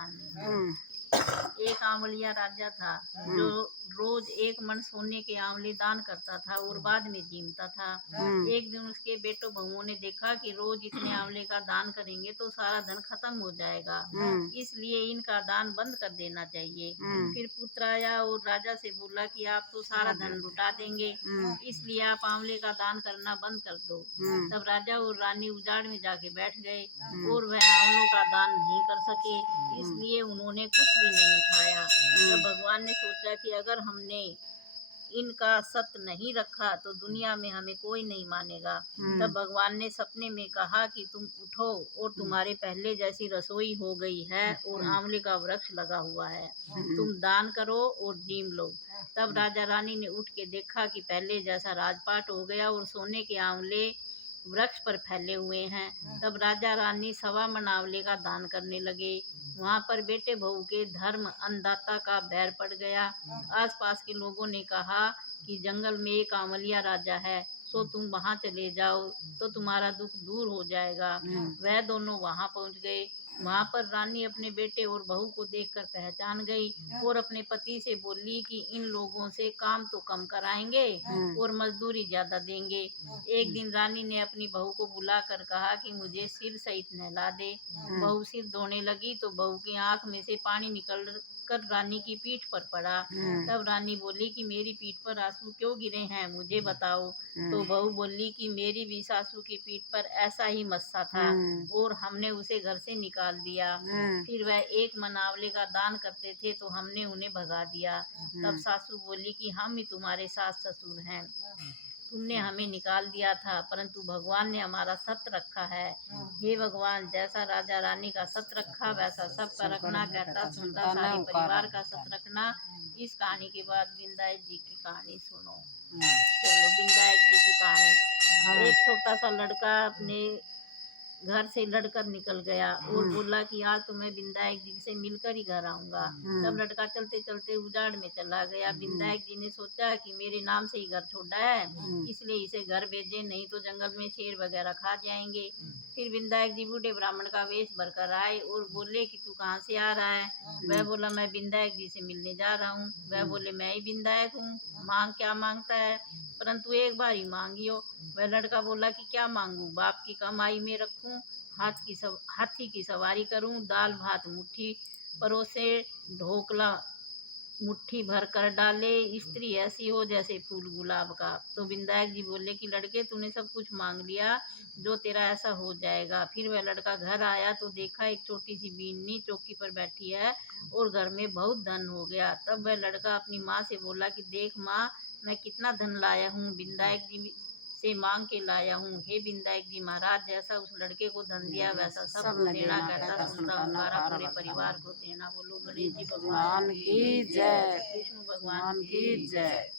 कहानी। एक आंवलिया राजा था जो रोज एक मन सोने के आंवले दान करता था और बाद में जीमता था। एक दिन उसके बेटों बहुओं ने देखा कि रोज इतने आंवले का दान करेंगे तो सारा धन खत्म हो जाएगा, इसलिए इनका दान बंद कर देना चाहिए। फिर पुत्र आया और राजा से बोला कि आप तो सारा धन लुटा देंगे, इसलिए आप आंवले का दान करना बंद कर दो। तब राजा और रानी उजाड़ में जाके बैठ गए और वह आंवलों का दान नहीं कर सके, इसलिए उन्होंने कुछ भी नहीं खाया। तब भगवान ने सोचा कि अगर हमने इनका सत नहीं रखा तो दुनिया में हमें कोई नहीं मानेगा। तब भगवान ने सपने में कहा कि तुम उठो और तुम्हारे पहले जैसी रसोई हो गई है और आंवले का वृक्ष लगा हुआ है, तुम दान करो और जीम लो। तब राजा रानी ने उठ के देखा कि पहले जैसा राजपाट हो गया और सोने के आंवले वृक्ष पर फैले हुए हैं। तब राजा रानी सवा मन आंवले का दान करने लगे। वहाँ पर बेटे बहू के धर्म अन्नदाता का बैर पड़ गया। आसपास के लोगों ने कहा कि जंगल में एक आंवलिया राजा है, सो तुम वहाँ चले जाओ तो तुम्हारा दुख दूर हो जाएगा। वह दोनों वहाँ पहुँच गए। वहाँ पर रानी अपने बेटे और बहू को देखकर पहचान गई और अपने पति से बोली कि इन लोगों से काम तो कम कराएंगे और मजदूरी ज्यादा देंगे। एक दिन रानी ने अपनी बहू को बुलाकर कहा कि मुझे सिर सहित नहला दे। बहू सिर धोने लगी तो बहू की आंख में से पानी निकल कर रानी की पीठ पर पड़ा। तब रानी बोली कि मेरी पीठ पर आंसू क्यों गिरे हैं, मुझे बताओ। तो बहू बोली कि मेरी भी सासू की पीठ पर ऐसा ही मस्सा था और हमने उसे घर से निकाल दिया। फिर वह एक मन आंवले का दान करते थे तो हमने उन्हें भगा दिया। तब सासू बोली कि हम ही तुम्हारे सास ससुर हैं, तुमने हमें निकाल दिया था परंतु भगवान ने हमारा सत रखा है। हे भगवान, जैसा राजा रानी का सत रखा वैसा सबका रखना, कहता सुनता सारे परिवार का सत रखना। इस कहानी के बाद बिंदाई जी की कहानी सुनो। चलो बिंदाई जी की कहानी। एक छोटा सा लड़का अपने घर से लड़कर निकल गया और बोला कि आज तो मैं बिंदायक जी से मिलकर ही घर आऊंगा। तब लड़का चलते चलते उजाड़ में चला गया। बिंदायक जी ने सोचा कि मेरे नाम से ही घर छोड़ा है, इसलिए इसे घर भेजे, नहीं तो जंगल में शेर वगैरह खा जाएंगे। फिर बिंदायक जी बूढ़े ब्राह्मण का वेश भरकर आए और बोले कि तू कहाँ से आ रहा है। वह बोला मैं बिंदायक जी से मिलने जा रहा हूँ। वह बोले मैं ही बिंदायक हूँ, मांग क्या मांगता है, परंतु एक बार ही मांगियो। वह लड़का बोला कि क्या मांगू, बाप की कमाई में रखूं, हाथी की सवारी करूं, दाल भात मुट्ठी परोसे, ढोकला मुट्ठी भर कर डाले, स्त्री ऐसी हो जैसे फूल गुलाब का। तो बिंदायक जी बोले कि लड़के तूने सब कुछ मांग लिया, जो तेरा ऐसा हो जाएगा। फिर वह लड़का घर आया तो देखा एक छोटी सी बीनी चौकी पर बैठी है और घर में बहुत धन हो गया। तब वह लड़का अपनी माँ से बोला कि देख माँ, मैं कितना धन लाया हूँ, बिंदायक जी से मांग के लाया हूँ। हे बिंदायक जी महाराज, जैसा उस लड़के को धन दिया वैसा सबको देना, कहता सुनता हमारा पूरे परिवार को देना। बोलो गणेश जी भगवान की जय, विष्णु भगवान की जय।